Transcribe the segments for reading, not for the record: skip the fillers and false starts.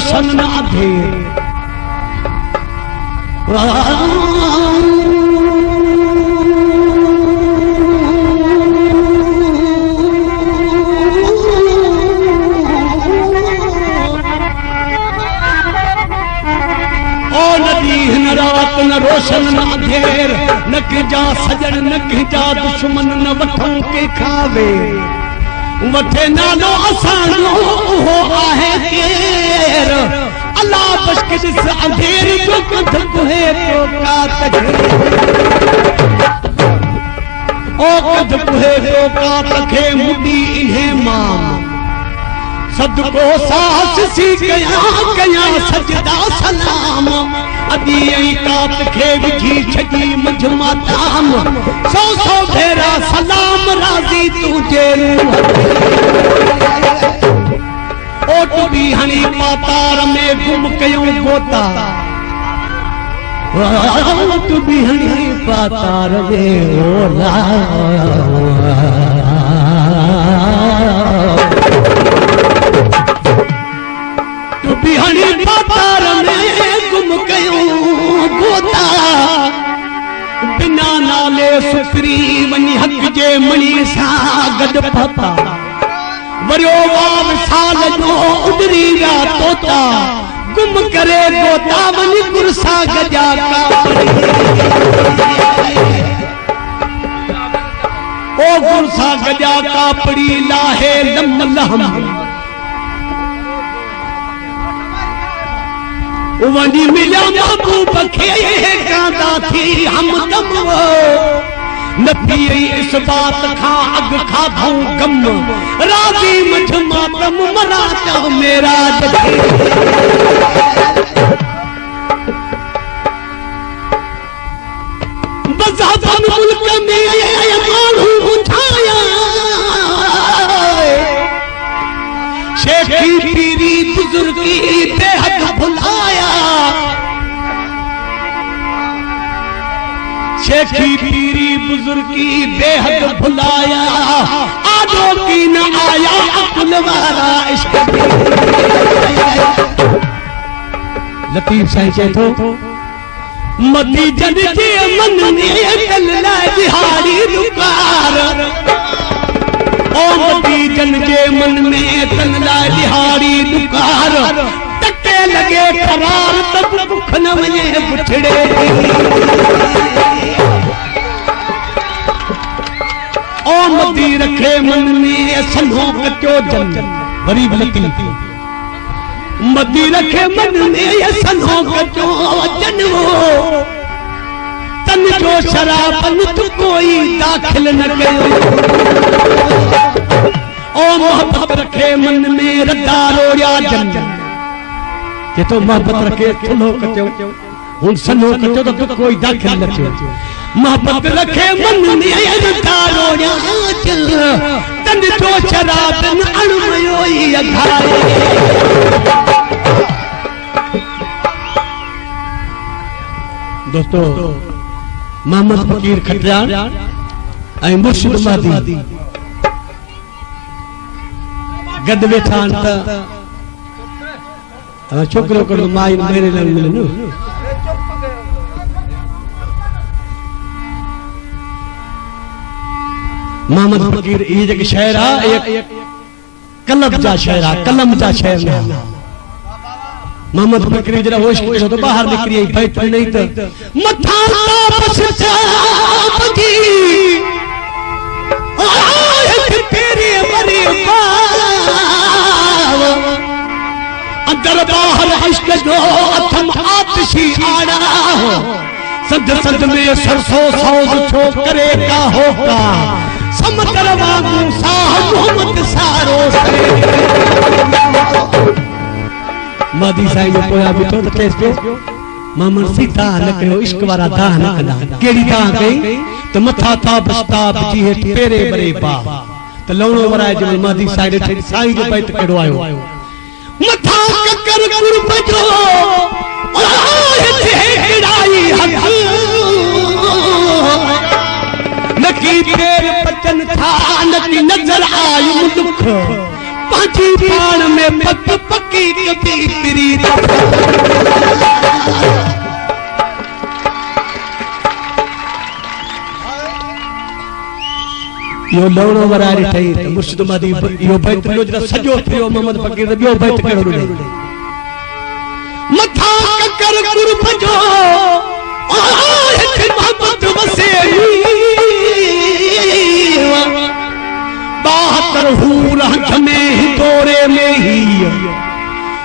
रोशन न अंधेर। रात न रोशन न अंधेर, न किजा सजन न किजा दुश्मन, न वठूं के खावे वठे नालो असांजो उहो आहे केर। अल्लाह बशकिस अंधेर जो कध कुहे तो कात ओ कध कुहे तो कात खे मुडी इन्हें माम सदको सास सी कया कया सजदा सलाम। अदी आई कात खे विझी छगी मुझ माताम, सौ सौ भेरा सलाम राजी तुझे। ओट भी हणी पातार में गुम कयूं गोता, ओट भी हणी पातार में ओला। बिहानी पातार में गुम कयूं गोता, बिना नाले सुकरी वनी हक जे मणी सां गड पता। वरियो वाव साल जो उडरी विया तोता, गुम करे गोता वनी गुरसा गजा कापड़ी। ओ गुरसा गजा कापड़ी लाहे लम लहम, वनी मिला महबूब खे कांदा थी हमदम। न पियई इस बात खा अग खाधूं गम, राजी मझ मातम मना चाह मेरा जगे। बज़ादन मुल्क में मानू उठाया, शेखी पीरी बुजुर्गी बेहद भुलाया। शेखी पीरी बुजुर्गी बेहद भुलाया, आजो की न आया अकुल वाला इश्क। लतीफ साईं चए थो मती जन जे मन में कल लाइ दिहाड़ी दुकार। ओ मती जन जे मन में तन लाइ दिहाड़ी दुकार, टके लगे करार तब भुख न वने पुछड़े। ओ मती रखे मन में सन्हो कचो जन गरीब लतीफ। मती रखे मन में सन्हो कचो जन, तन जो शराबन तू कोई दाखिल न कयो। ओ मोहब्बत रखे मन में रदा रोया जन, के तो मोहब्बत रखे थुलो कचो हुन सन्हो कचो तो कोई दाखिल न कयो। मोहब्बत रखे मन में रदा रोया जन, तन जो शराबन अणमयोई अघारे। दोस्तों मोहम्मद फकीर खटरियार ऐं मुर्शिद महदी गद वेठा आहिनि त छोकिरो करो माई मेरे लाइ मिले न। मोहम्मद फकीर ये जेके शायर आ कलम जा शायर आ, कलम जा शायर ना। मोहम्मद फकीर जरा होश कयो तो बाहर निकरी बैठ नहीं तो मथा पछताब जी आयत तेरे मरे बाव, अंदर बाहर इश्क जो अथम आतिशी आड़ा हो। सद सद में सरसों सौज छो करे का होका, समंदर वांगू साह मोहम्मद सारो से। मादी साईं जो पोया बिठो तो चेस पियो मामन सीता न कयो इश्क वारा दाह न कंदा। केड़ी दाह कई तो मथा ताप ताप जी हेठ पेरे बरे पा तो लवणो वराए जो मादी साईं थे साईं जो बैत केड़ो आयो। मथा ककर कुर्ब जो आए थे केड़ाई हक, नकी पेर बचन था नकी नजर आयु दुख। पाजी पान में पक पकी कभी प्रीत यो लवणो वरारी ठई त मुर्शिद मादी यो बैत यो जरा सजो थियो मोहम्मद फकीर यो बैत केड़ो रे मथा कर कुर्ब जो आए थे मोहम्मद वसे बाहर हूर हमें तोरे में ही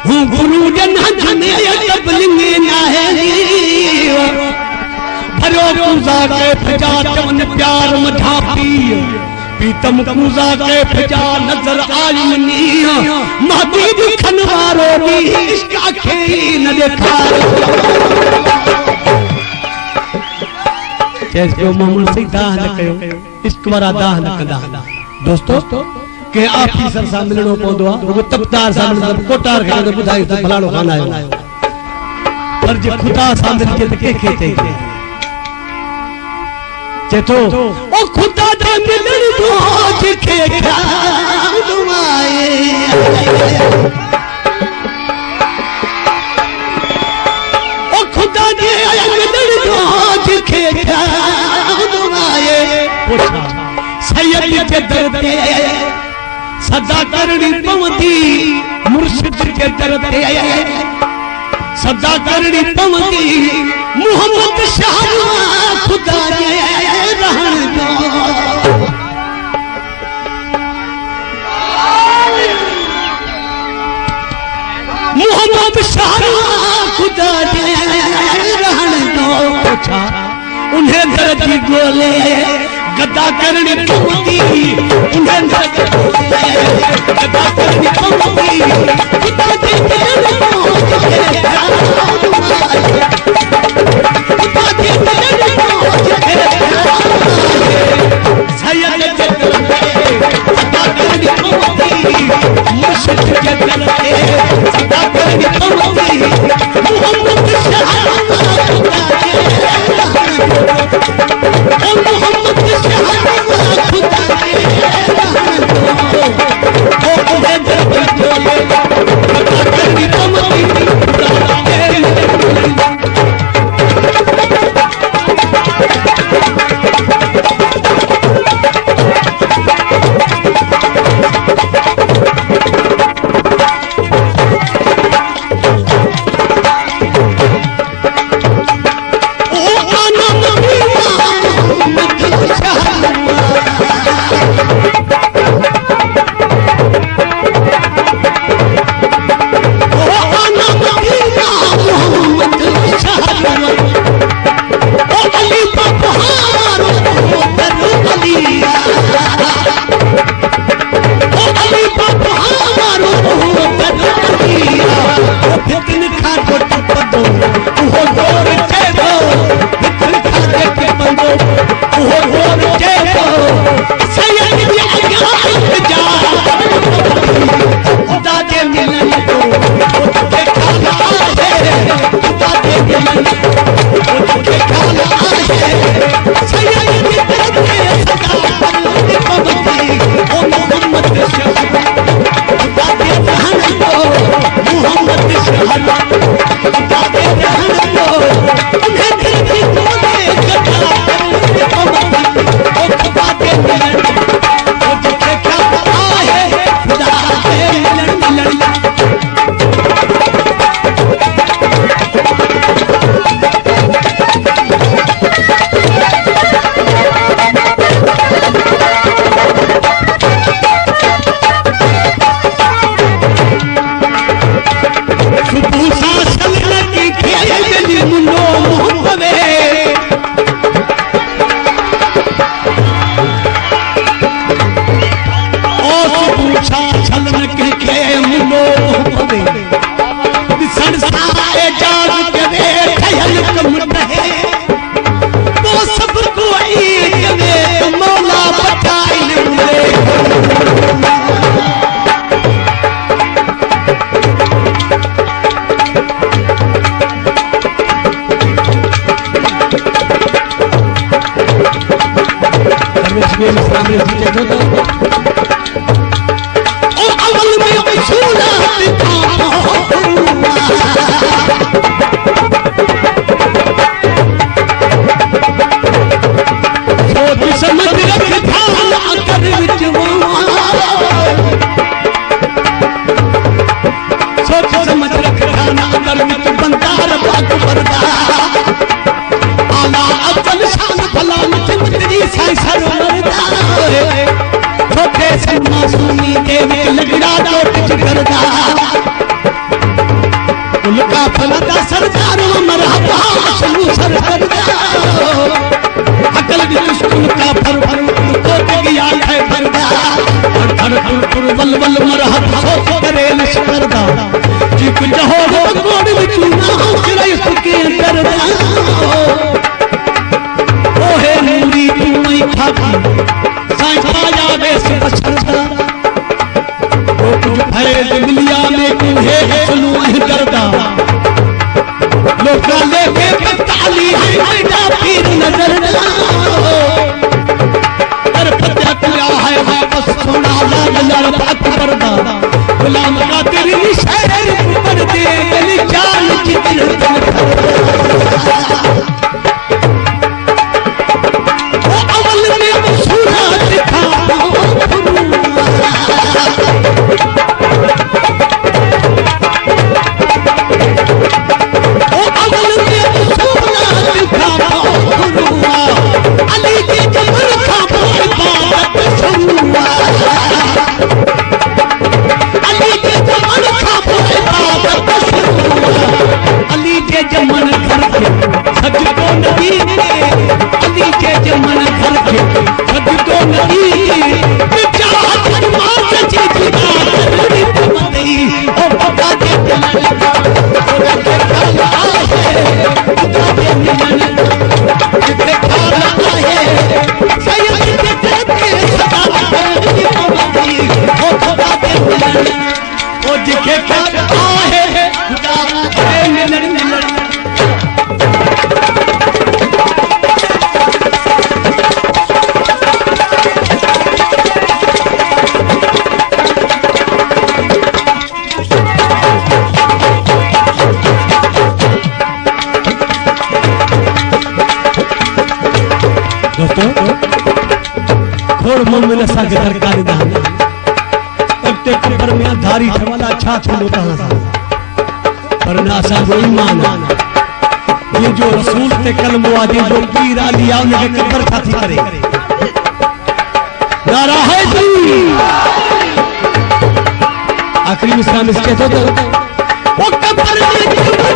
हूं गुरु जन जने तबलिंग ना है भरो पूजा के फजा चवन प्यार मझा पी पीतम पूजा के फजा नजर आई मनिया महदी दुखन वारो नी इश्क आखे न देखा जैसे को मोहम्मद से दाह न कयो इश्क वारा दाह न कंदा दोस्तों के ऑफिसर सा मिलणो पवंदो आ रुगो तबदार सा मतलब कोटार खे तो बुधाई त फलाणो खान आयो पर जे खुदा सा मिलजे त के चई चेतो ओ खुदा दे मिलण दो जिखे ख्याल आए ओ खुदा दे मिलण दो जिखे ख्याल आए पूछा सैयद के दर ते सदा करनी पवंदी मुर्शिद के दर ते सदा करनी पवंदी मोहम्मद शाह खुदा दे रहण दो मोहम्मद शाह खुदा दे रहण दो पूछा उन्हें दर्द गोले गदा करनी पवंदी उन्हें दर्द गोले गदा करनी पवंदी खुदा दे Sabe, ये जो रसूल ते कलम वादी जो पीर अली आओ ने कबर साथी करे नारा है जी आखिरी मिसाल इसके तो वो कबर जो